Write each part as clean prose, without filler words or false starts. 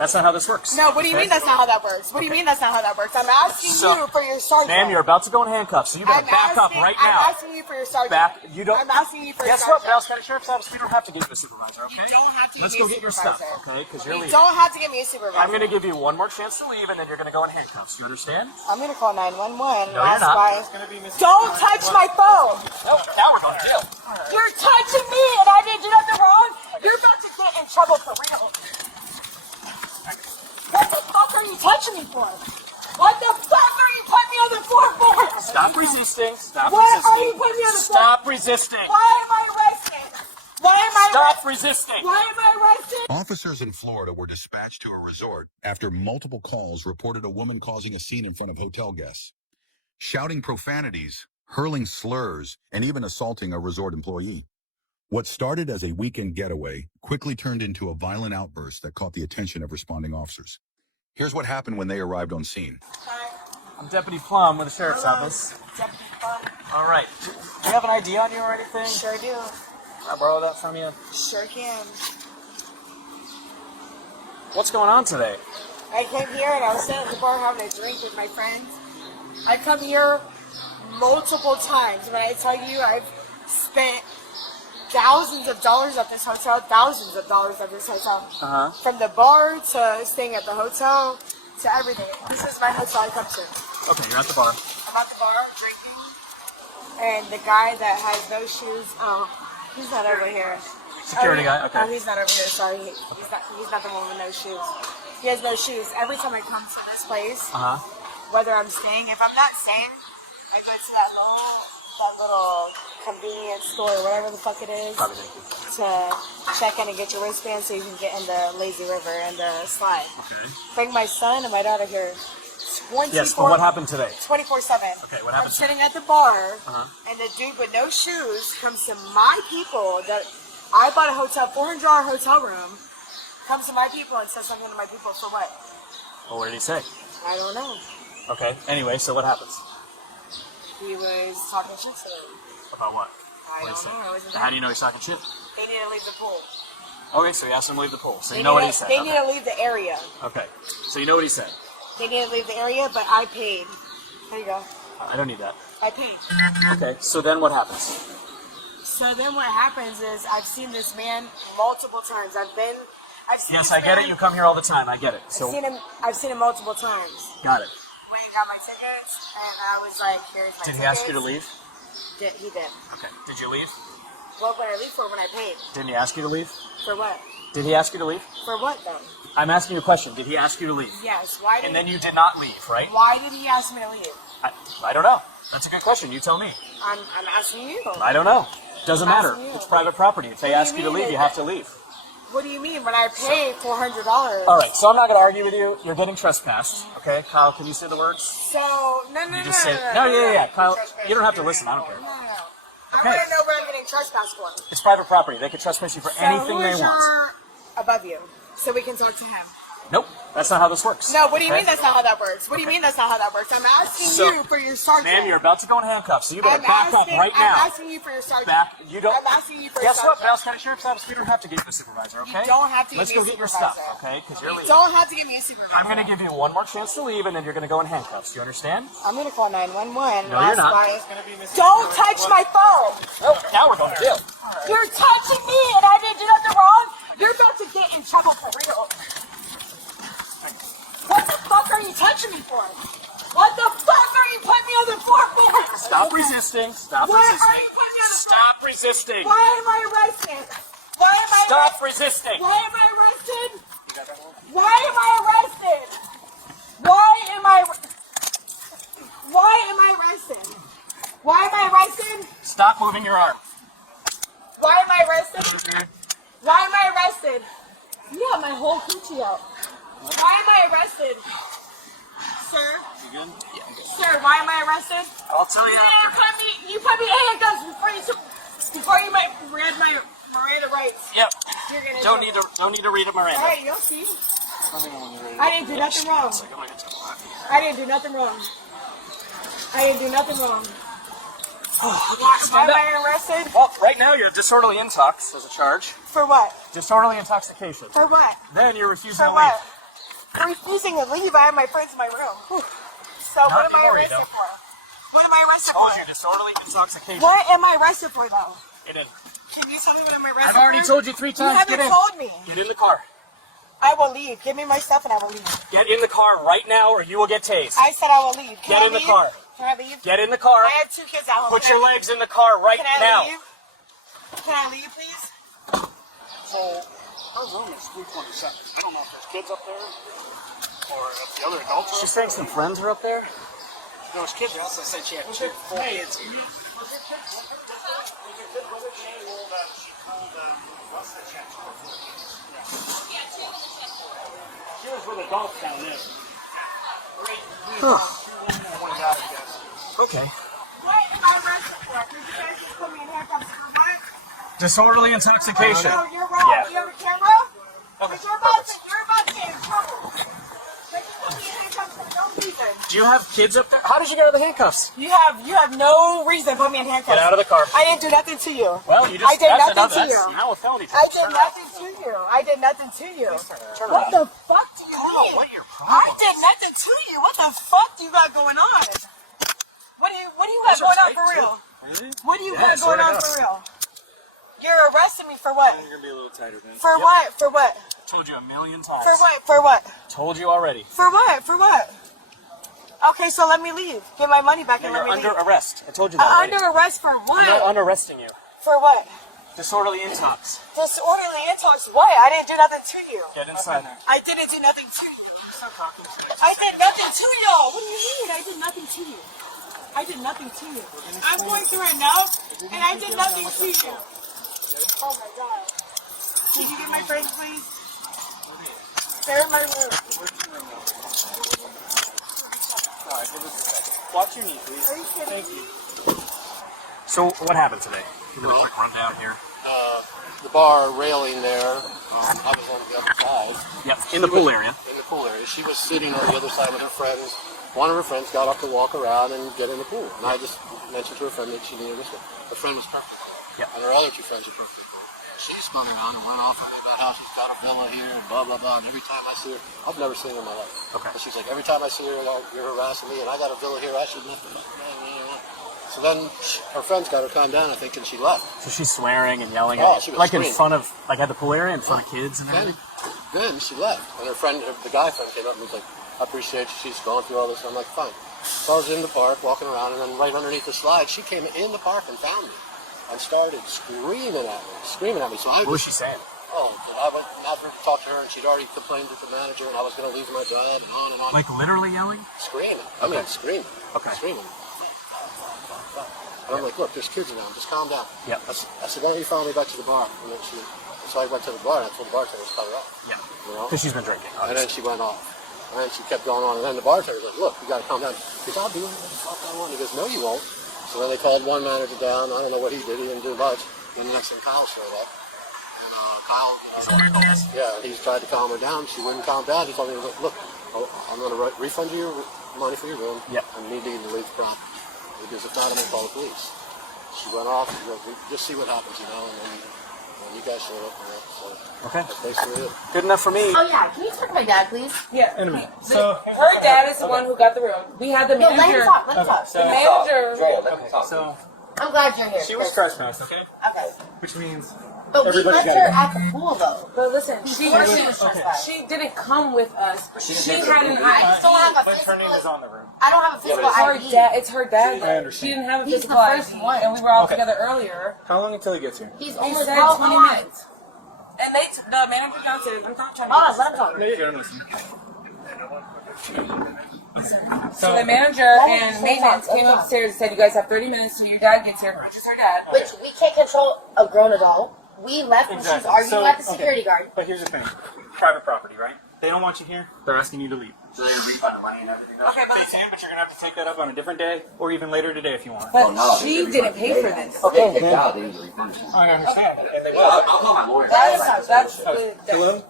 That's not how this works. No, what do you mean that's not how that works? What do you mean that's not how that works? I'm asking you for your sergeant. Ma'am, you're about to go in handcuffs, so you better back up right now. I'm asking you for your sergeant. I'm asking you for your sergeant. Guess what, Dallas County Sheriff's Office? We don't have to give you a supervisor, okay? You don't have to Let's give go me a get your supervisor. stuff, okay? Because you're leaving. You don't have to give me a supervisor. I'm going to give you one more chance to leave, and then you're going to go in handcuffs. You understand? I'm going to call 911. No, you're not. Don't touch my phone. No, now we're going to jail. You're touching me, and I didn't do nothing wrong. You're about to get in trouble for real. What the fuck are you touching me for? What the fuck are you putting me on the floor for? Stop resisting. Stop What resisting. are you putting me on the floor? Stop resisting. Why am I arrested? Why am I Stop resisting. Why am I arrested? Officers in Florida were dispatched to a resort after multiple calls reported a woman causing a scene in front of hotel guests, shouting profanities, hurling slurs, and even assaulting a resort employee. What started as a weekend getaway quickly turned into a violent outburst that caught the attention of responding officers. Here's what happened when they arrived on scene. Hi. I'm Deputy Plum with the Sheriff's Office. Deputy Plum. All right. Do you have an ID on you or anything? Sure do. Can I borrow that from you? Sure can. What's going on today? I came here and I was sitting at the bar having a drink with my friends. I come here multiple times. When I tell you I've spent thousands of dollars at this hotel, thousands of dollars at this hotel. From the bar to staying at the hotel to everything. This is my hotel I come to. Okay, you're at the bar. I'm at the bar drinking, and the guy that has no shoes, he's not over here. Security guy? Okay. Oh, he's not over here, sorry. He's not the one with no shoes. He has no shoes. Every time I come to this place, whether I'm staying, if I'm not staying, I go to that little convenience store, whatever the fuck it is, to check in and get your wristband so you can get in the lazy river and the slide. Bring my son and my daughter here. 24, Yes, but what happened today? 24/7. Okay, what happened I'm sitting at the bar, and the dude with no shoes comes to my people that I bought a hotel, $400 hotel room, comes to my people and says something to my people for what? Well, what did he say? I don't know. Okay, anyway, so what happens? He was talking shit to them. About what? I don't know. I wasn't there. How do you know he's talking shit? They need to leave the pool. Okay, so you asked him to leave the pool. So you know what he said. They need to leave the area. Okay, so you know what he said. They need to leave the area, but I paid. There you go. I don't need that. I paid. Okay, so then what happens? So then what happens is I've seen this man multiple times. I've seen Yes, this I get man- it. You come here all the time. I get it. So I've seen him multiple times. got it. Went and got my tickets, and I was like, here's my tickets. Did he ask you to leave? He did. Okay. Did you leave? What would I leave for when I paid? Didn't he ask you to leave? For what? Did he ask you to leave? For what then? I'm asking you a question. Did he ask you to leave? Yes. Why did And then you did not leave, right? Why did he ask me to leave? I don't know. That's a good question. You tell me. I'm asking you. I don't know. Doesn't I'm matter. asking you. It's private property. If they What do ask you you to mean? leave, you have to leave. What do you mean? When I paid $400. All right, so I'm not going to argue with you. You're getting trespassed. Okay, Kyle, can you say the words? So no. You just say yeah. Kyle, you don't have to listen. I don't care. No. I Okay. want to know what I'm getting trespassed for. It's private property. They can trespass you for anything who they is want. above you, so we can talk to him. Nope, that's not how this works. No, what do you Okay? mean that's not how that works? What do you mean that's not how that works? I'm asking you for your sergeant. Ma'am, you're about to go in handcuffs, so you better I'm back up right now. I'm asking you for your sergeant. You don't. I'm asking you for your Guess what, sergeant. Dallas County Sheriff's Office? We don't have to give you a supervisor, okay? You don't have to Let's give go me a get your supervisor. stuff, okay? Because you're You leaving. don't have to give me a supervisor. I'm going to give you one more chance to leave, and then you're going to go in handcuffs. Do you understand? I'm going to call 911. No, you're not. Don't touch my phone. Nope. Now we're going to jail. You're touching me, and I didn't do nothing wrong. You're about to get in trouble for real. What the fuck are you touching me for? What the fuck are you putting me on the floor for? Stop resisting. Stop Why are resisting. you putting me on the floor? Stop resisting. Why am I arrested? Why am I Stop resisting. Why am I arrested? Why am I arrested? Why am I arrested? Why am I arrested? Stop moving your arm. Why am I arrested? Why am I arrested? You got my whole coochie out. Why am I arrested? Sir? You good? Yeah, I'm good. Sir, why am I arrested? I'll tell you after. You put me in handcuffs before you read my Miranda rights. Yep. You're gonna Don't need to read a Miranda. Alright, you'll see. Let me know when you're ready. I didn't do nothing wrong. I didn't do nothing wrong. I didn't do nothing wrong. Why am I arrested? Well, right now you're disorderly intox as a charge. For what? Disorderly intoxication. For what? Then you're refusing For to leave. what? for refusing to leave. I have my friends in my room. So what am I arrested for? What am I arrested Told for? you, disorderly intoxication. What am I arrested for, though? Get in. Can you tell me what I'm arrested for? I've already told you 3 times. You haven't Get in. told me. Get in the car. I will leave. Give me my stuff and I will leave. Get in the car right now or you will get tased. I said I will leave. Get in the car. Can I leave? Get in the car. I have 2 kids at home. Put your legs in the car right Can I now. leave? Can I leave, please? So, our room is 327. I don't know if there's kids up there or if the other adults are She's saying some friends are up there. There was kids. Also said she had 4 kids. She was with adults down there. Okay. What am I arrested for? Did you guys just put me in handcuffs for what? Disorderly intoxication. No, you're wrong. Yeah. You have a camera? Because you're about to get in trouble. But you put me in handcuffs for no reason. Do you have kids up there? How did you get out of the handcuffs? You have no reason to put me in handcuffs. Get out of the car. I didn't do nothing to you. Well, you just. I did that's nothing to that's you. now a felony. I did nothing to you. I did nothing to you. What the fuck do you mean? What your I did nothing to you. What the fuck do you got going on? What do you got going on for real? What do you got going on for real? You're arresting me for what? You're gonna be a little tighter, man. For what? For what? Told you a million times. For what? For what? Told you already. For what? For what? Okay, so let me leave. Get my money back and You're let me under leave. arrest. I told you that already. Under arrest for what? No, unarresting you. For what? Disorderly intox. Disorderly intox. What? I didn't do nothing to you. Get inside. I didn't do nothing to you. I did nothing to y'all. What do you mean? I did nothing to you. I did nothing to you. I'm going through it now, and I did nothing to you. Oh my god. Can you get my friends, please? They're in my room. Watch your knee, please. Are you kidding me? So, what happened today? Give me a quick rundown here. The bar railing there, I was on the other side. Yep, in the pool area. In the pool area. She was sitting on the other side with her friends. One of her friends got up to walk around and get in the pool. And I just mentioned to her friend that she needed this one. Her friend was perfect. Yep. And her other 2 friends were perfect. She spun around and went off on me about how she's got a villa here and blah, blah, blah. And every time I see her, I've never seen her in my life. Okay. But she's like, every time I see her, you're harassing me, and I got a villa here, I should live there. So then her friends got her calmed down, I think, and she left. So she's swearing and yelling Oh, at she you. was Like in screaming. front of, like at the pool area, in front of kids and everything? Then she left. And her friend, the guy friend came up and was like, I appreciate you, she's going through all this. I'm like, fine. So I was in the park, walking around, and then right underneath the slide, she came in the park and found me. And started screaming at me. So I What was she saying? Oh, that I would never talk to her, and she'd already complained to the manager, and I was going to lose my job, and on and on. Like literally yelling? Screaming. I mean, screaming. Okay. Screaming. And I'm like, look, there's kids around. Just calm down. Yep. I said, why don't you follow me back to the bar? And then so I went to the bar, and I told the bartender to cut her off. Yeah. You know? Because she's been drinking. And then she went off. And then she kept going on, and then the bartender's like, look, you got to calm down. He goes, I'll do whatever the fuck I want. He goes, no, you won't. So then they called one manager down. I don't know what he did. He didn't do much. Then the next thing, Kyle showed up. And Kyle, he tried to calm her down. She wouldn't calm down. He told me, look, I'm going to refund you your money for your room. Yep. And need to leave the property. He goes, if not, I'm going to call the police. She went off. She goes, just see what happens, you know. And then you guys showed up. So Okay. that's basically it. Good enough for me. Oh yeah, can you talk to my dad, please? Yeah. In a minute. So, Her dad is the one who got the room. We had the No, let him manager. talk. Let him talk. The manager. so I'm glad you're here. she was trespassed, okay? Okay. Which means But we Everybody left got her it. at the pool though. But listen, Before she was trespassed. she didn't come with us. She had an I just don't have a her name is physical. on the room. I don't have a physical Her ID. dad, it's her dad. I understand. She didn't have a He's physical the first ID, one. and we were all Okay. together earlier. How long until he gets here? He's He only said how 20 long? minutes. And the manager downstairs. I'm not trying to. Hold on, let him talk. No, you're good. I'm listening. So the manager and maintenance came upstairs and said, "You guys have 30 minutes till your dad gets here," which is her dad. Which we can't control a grown adult. We left when she was arguing So, with the okay. security guard. But here's the thing. Private property, right? They don't want you here. They're asking you to leave. So they refund the money and everything else? Okay, but They can, but you're going to have to take that up on a different day or even later today if you want. but no, she didn't pay for this. Okay, they got it, they usually refund you. I understand. And they Yeah, I'll call my lawyer. That's the. Hello?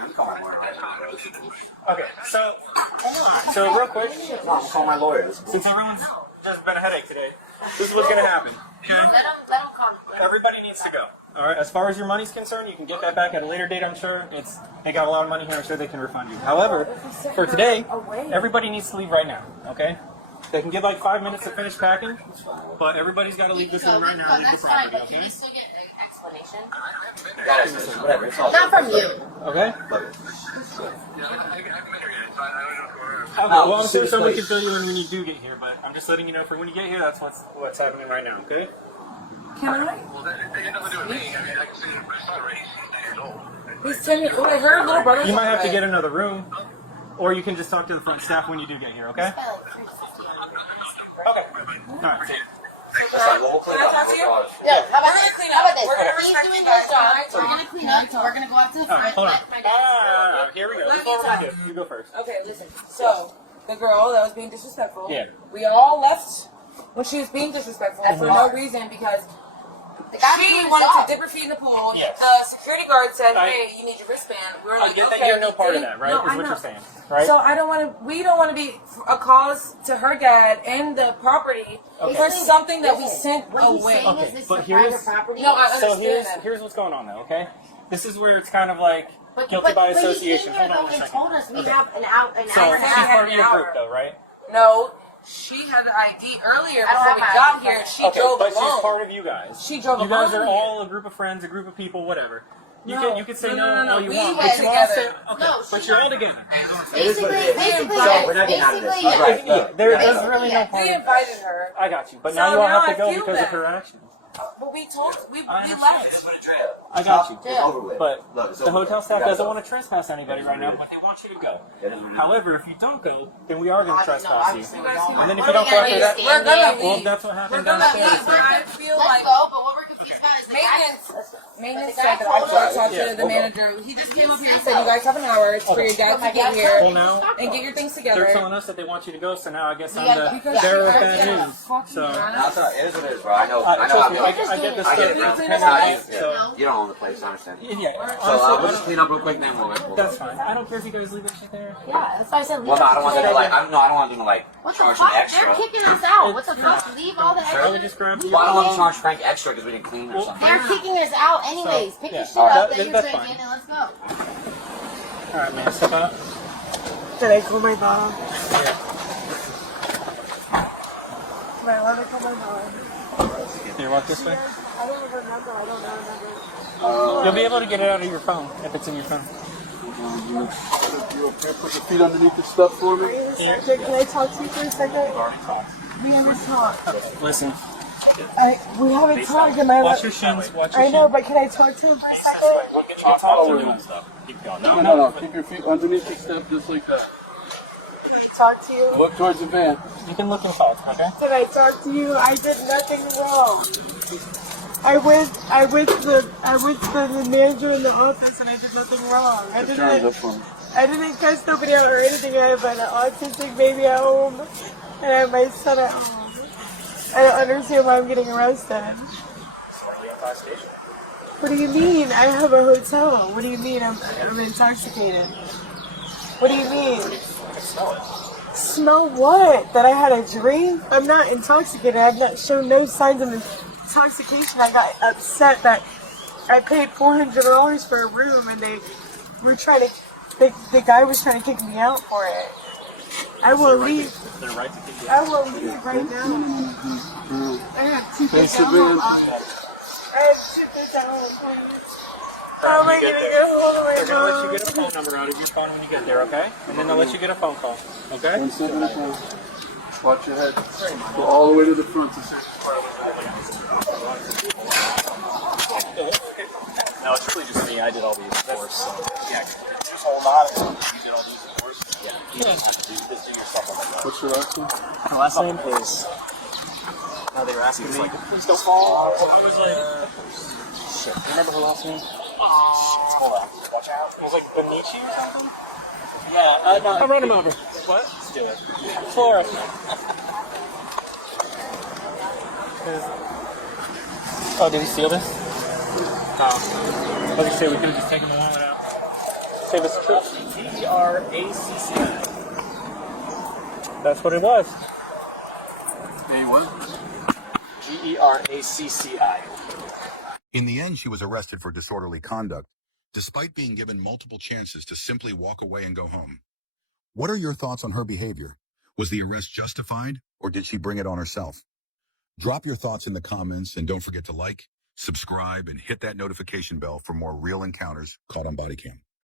I'm calling my lawyer right now. Okay, so real quick, I'll call my lawyer. since everyone's there's been a headache today, this is what's going to happen. Okay? Let him come. Everybody needs to go. All right. As far as your money's concerned, you can get that back at a later date. I'm sure they got a lot of money here. I'm sure they can refund you. However, for today, everybody needs to leave right now. Okay. They can get like 5 minutes to finish packing, but everybody's got to leave this room right now. And leave the property. Okay. Can we still get an explanation? Whatever. It's all Not from you. Okay. Okay, well, I'm sure someone can fill you in when you do get here, but I'm just letting you know for when you get here, that's what's happening right now, okay? Can I? Well, that had nothing to do with me. I mean, I can see my son already. He's 10 years old. He's 10 years old. I heard little brother. You might have to get another room, or you can just talk to the front staff when you do get here, okay? Spend like $350 on it. All right, see you. Can I talk to you? Yeah, how about We're this? gonna clean How up. about this? We're gonna He's respect doing you guys. his job. We're gonna clean up. We're gonna go out to the All right, front. hold on. Let my dad. Here we go. Let This is me what we're gonna talk. do. You go first. Okay, listen. So, the girl that was being disrespectful. Yeah. We all left when she was being disrespectful for no reason because The guy was she doing his wanted job. to dip her feet in the pool. Yes. Security guard said, I- "Hey, you need your wristband." We were I like, get that "Okay." you have no part of that, right? No, Is I what know. you're saying, right? So I don't want to. We don't want to be a cause to her dad and the property for something that we sent What he's away. saying Okay, is this but is a private here's- property. No, I So understand that. here's what's going on now, okay? This is where it's kind of like guilty but by he association. came here Hold on though a and second. told us we Okay. have an hour So and a she's half. part of your hour. group, though, right? No, she had the ID earlier I don't before we have got my here. ID. She Okay, drove but alone. she's part of you guys. She drove You guys alone are here. all a group of friends, a group of people, whatever. You No. could say No, no all you we want, went but you all together. said okay. No, But she you're not- all together. It is what it is. Basically, So we're not getting out of this. basically, Right. Yeah, there's Basically, really no yeah. point. We invited her, I got you, but So now you all now have to I go feel because of bad. her actions. but we told we understand. It left. is what it is. I got you. It's over with. But Look, it's the over hotel with. staff You gotta doesn't go. want to trespass anybody right now, but they want you to go. It is what it is. However, if you don't go, then we are going to trespass you. You guys can- And then if what you don't are we go gonna after do? that, We're gonna well, leave. that's what We're happened gonna downstairs. leave, but I feel Let's like go, but what we're confused about is the guy. maintenance The guy said that I told tried us- to talk Yeah, to the okay. manager. He just came up here and said, "You guys have an hour. It's for your dad to get Well, here now and get your things they're together." telling us that they want you to go, so now I guess I'm Yeah, the because bearer of she- bad yeah. news. So, No, it's not. It is what it is, bro. I know. I know. trust me, how I it goes. get this I get stuff. it, bro. Clean It's up not the you. house. Yeah. You don't own the place. I understand. yeah, So honestly, we'll just clean up real quick, then we'll that's fine. I don't care if you guys leave it there. Yeah, that's why I said leave. Well, no, I don't want them to it. like. I don't want them to like What the charge them fuck? They're extra. kicking us out. What the fuck? Leave all the Charlie extra. just grabbed Well, I don't want to you. charge Frank extra because we didn't clean or something. They're kicking us out anyways. Pick yeah. your shit Alright, up that you're that's drinking fine. and let's go. All right, man, step out. Did I call my mom? Am I allowed to call my mom? Here, walk this way. I don't remember. I don't know. You'll be able to get it out of your phone if it's in your phone. You okay? Put your feet underneath the stuff for me. Can I talk to you for a second? We haven't talked. Listen, We haven't talked. Am I? watch your shins. Watch your I shins. know, but can I talk to him for a second? We'll get you talk to doing stuff. Keep going. No. Keep your feet underneath the step just like that. Can I talk to you? Look towards the van. You can look and talk, okay? Can I talk to you? I did nothing wrong. I went to the manager in the office and I did nothing wrong. Put your hands up for me. I didn't cuss nobody out or anything. I have an autistic baby at home and I have my son at home. I don't understand why I'm getting arrested. What do you mean? I have a hotel. What do you mean I'm intoxicated? What do you mean? Smell what? That I had a drink? I'm not intoxicated. I've not shown no signs of intoxication. I got upset that I paid $400 for a room and they were trying to, the guy was trying to kick me out for it. I will leave. They're right to kick you I will leave right now. I have two kids at Savannah. home. I have two kids at home. How am I going to get a hold of my They're gonna let you mom? get a phone number out of your phone when you get there, okay? And then they'll let you get a phone call, okay? 1 second at a time. Watch your head. Go all the way to the front to see. No, it's really just me. I did all these, of course. So. Yeah, just hold on. You did all these, of course. Yeah, you don't have to do this. Do your stuff on that. What's your last name? My last name is. Now they were asking me, like, please don't fall. I was like, shit. Do you remember her last name? Hold on. Watch out. It was like Benici or something? Yeah, no. I'll run him over. What? Let's do it. Flora. Oh, did he steal this? No. What did he say? We could have just taken the wallet out. Save us the trip. G-E-R-A-C-C-I. That's what it was. Hey, what? G-E-R-A-C-C-I. In the end, she was arrested for disorderly conduct, despite being given multiple chances to simply walk away and go home. What are your thoughts on her behavior? Was the arrest justified, or did she bring it on herself? Drop your thoughts in the comments, and don't forget to like, subscribe, and hit that notification bell for more real encounters caught on BodyCam.